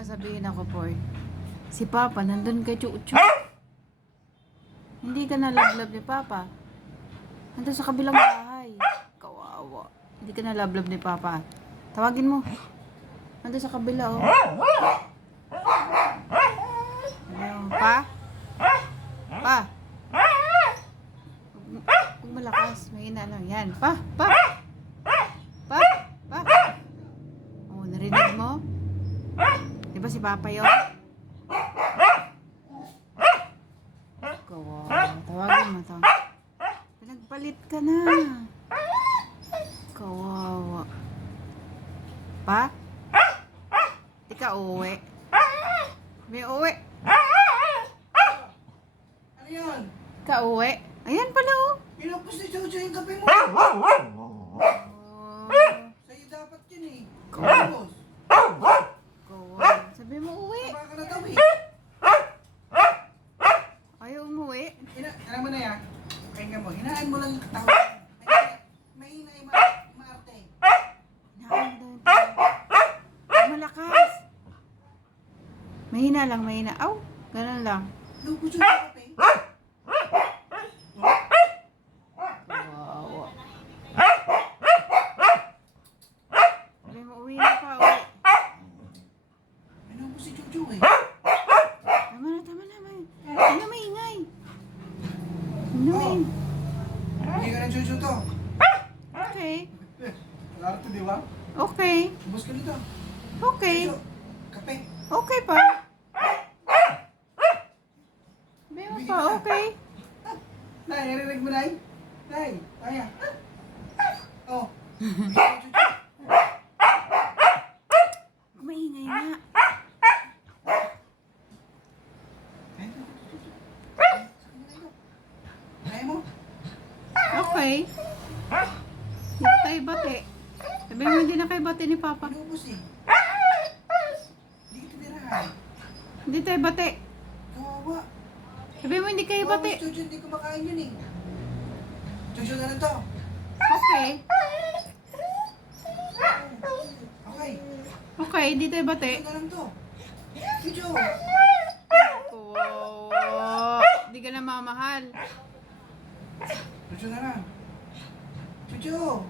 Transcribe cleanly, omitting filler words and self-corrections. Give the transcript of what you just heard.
sasabihin ako, Por. Si Papa, nandun kay Chuchu. Hindi ka nalablab ni Papa. Nandun sa kabilang bahay. Kawawa. Hindi ka nalablab ni Papa. Tawagin mo. Nandun sa kabila, oh. Ayaw. Pa? Pa? Huwag malakas. Mahina lang. Yan. Pa? Pa? Pa? Pa? Oh, narinig mo? Diba si Papa yun? Kawawa. Tawagin mo to. Pinagpalit ka na. Kawawa. Pa? Di ka uwi. May uwi. Ano yun? Ka uwi. Ayan pala, oh. Pinapos ni Jojo yung kape mo. Oh. Sa'yo dapat yun eh. Kawawa. Pinapos. Kawawa. Sabi mo uwi. Tama ka na daw eh. Ayaw umuwi. Alam mo na yan. Pakinggan mo. Hinaan mo lang yung tao. Mahina yung maarte. Naan daw tayo. Malakas. Mahina lang, mahina. Aw, ganun lang. Lubos yung kape. Kawawa. Sabi mo, uwi na pa, uwi. Pinapos si Jojo eh. Tama na, tama na. Ano maingay? Ano Oh. maingay? Hindi ka ng Jojo to. Okay. Wala to, di ba? Okay. Lubos ka nito. Okay. Jojo, kape. Okay pa. Sabi mo pa, okay. Nay, narinig mo, Nay? Nay, Taya. Oh. Maingay nga. Kaya mo? Okay. Hindi tayo bati. Sabi mo, hindi na kayo bati ni Papa. Lubos eh. Hindi ka tinirahan. Hindi tayo bati. Kawawa. Sabi mo, hindi kayo bati. Jojo, hindi kumakain yun eh. Jojo na lang to. Okay. Okay. Okay, hindi tayo bati. Jojo na lang to. Jojo. Oh, hindi ka na mamahal. Jojo na lang. Jojo.